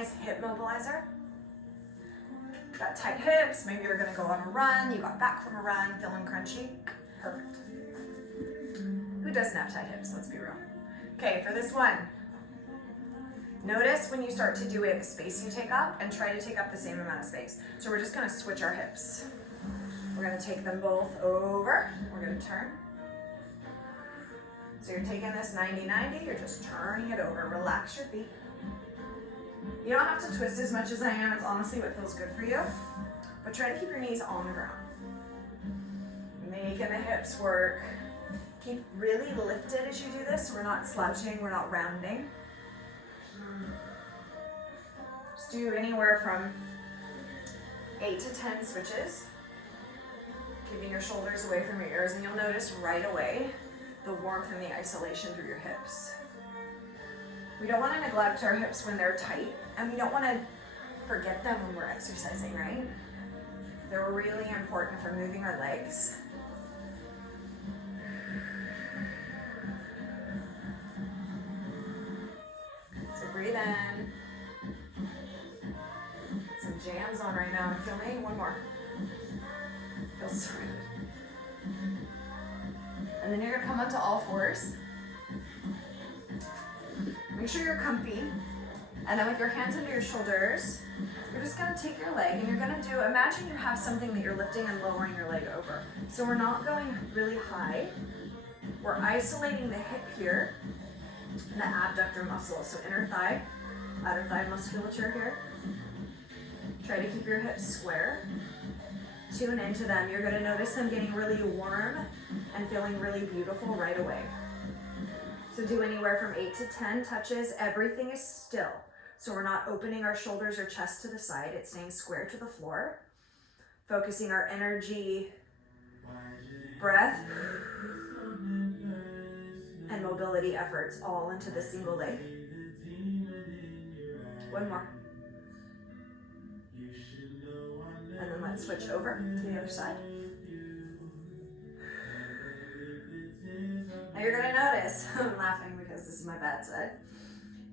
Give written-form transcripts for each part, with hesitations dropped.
Nice hip mobilizer. Got tight hips, maybe you're gonna go on a run, you got back from a run, feeling crunchy. Perfect. Who doesn't have tight hips? Let's be real. Okay, for this one, notice when you start to do it, the space you take up, and try to take up the same amount of space. So we're just gonna switch our hips. We're gonna take them both over. We're gonna turn. So you're taking this 90-90, you're just turning it over. Relax your feet. You don't have to twist as much as I am. It's honestly what feels good for you. But try to keep your knees on the ground. Making the hips work. Keep really lifted as you do this. So we're not slouching, we're not rounding. Just do anywhere from 8 to 10 switches. Keeping your shoulders away from your ears, and you'll notice right away the warmth and the isolation through your hips. We don't want to neglect our hips when they're tight, and we don't want to forget them when we're exercising, right? They're really important for moving our legs. So breathe in. Some jams on right now. Feel me? One more. Feels so good. And then you're gonna come up to all fours. Make sure you're comfy. And then with your hands under your shoulders, you're just gonna take your leg and you're gonna do, imagine you have something that you're lifting and lowering your leg over. So we're not going really high. We're isolating the hip here and the abductor muscle. So inner thigh, outer thigh musculature here. Try to keep your hips square. Tune into them. You're gonna notice them getting really warm and feeling really beautiful right away. So do anywhere from 8 to 10 touches. Everything is still. So we're not opening our shoulders or chest to the side. It's staying square to the floor. Focusing our energy, breath, and mobility efforts all into the single leg. One more. And then let's switch over to the other side. Now you're gonna notice, I'm laughing because this is my bad side.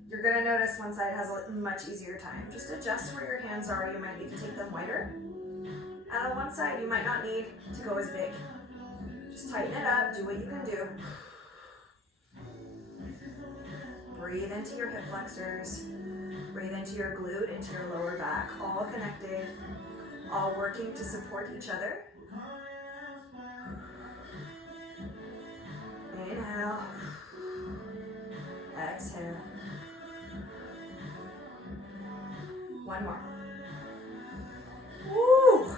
You're gonna notice one side has a much easier time. Just adjust where your hands are. You might need to take them wider. And on one side, you might not need to go as big. Just tighten it up, do what you can do. Breathe into your hip flexors. Breathe into your glute, into your lower back, all connected, all working to support each other. Inhale. Exhale. One more. Woo!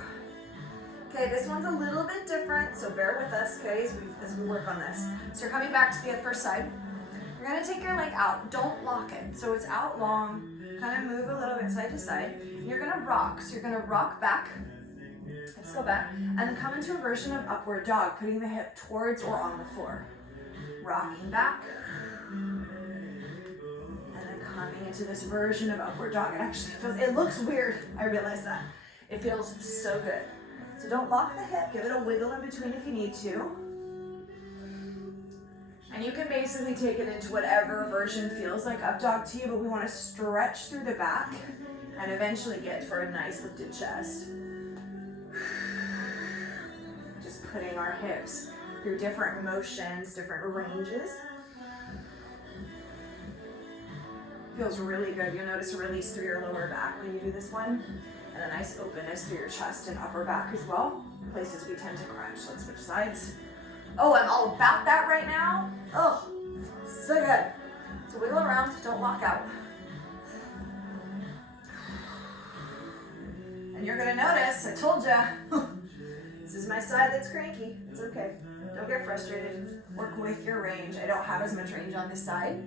Okay, this one's a little bit different, so bear with us, okay, as we work on this. So you're coming back to the first side. You're gonna take your leg out. Don't lock it. So it's out long. Kind of move a little bit side to side. And you're gonna rock. So you're gonna rock back. Let's go back. And then come into a version of upward dog, putting the hip towards or on the floor. Rocking back. And then coming into this version of upward dog. It actually feels, it looks weird. I realize that. It feels so good. So don't lock the hip. Give it a wiggle in between if you need to. And you can basically take it into whatever version feels like up dog to you, but we want to stretch through the back and eventually get for a nice lifted chest. Just putting our hips through different motions, different ranges. Feels really good. You'll notice a release through your lower back when you do this one, and a nice openness through your chest and upper back as well, places we tend to crunch. Let's switch sides. Oh, I'm all about that right now. Oh, so good. So wiggle around, don't lock out. And you're gonna notice, I told you, this is my side that's cranky. It's okay. Don't get frustrated. Work with your range. I don't have as much range on this side.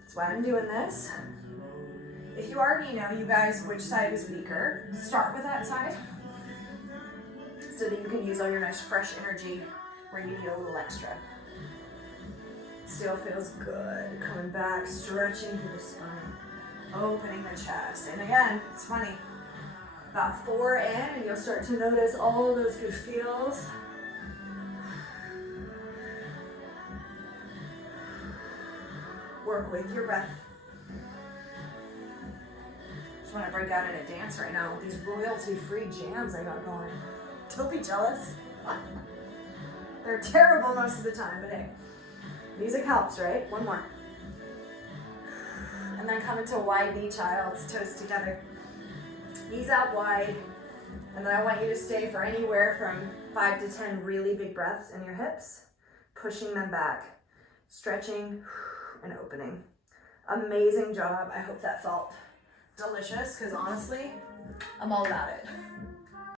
That's why I'm doing this. If you already know, you guys, which side is weaker, start with that side so that you can use all your nice fresh energy where you need a little extra. Still feels good. Coming back, stretching through the spine, opening the chest. And again, it's funny, about 4 in and you'll start to notice all those good feels. Work with your breath. just want to break out in a dance right now with these royalty-free jams I got going. Don't be jealous. They're terrible most of the time, but hey, music helps, right? One more. And then come into a wide knee child's, toes together. Knees out wide. And then I want you to stay for anywhere from 5 to 10 really big breaths in your hips, pushing them back, stretching and opening. Amazing job. I hope that felt delicious, because honestly, I'm all about it.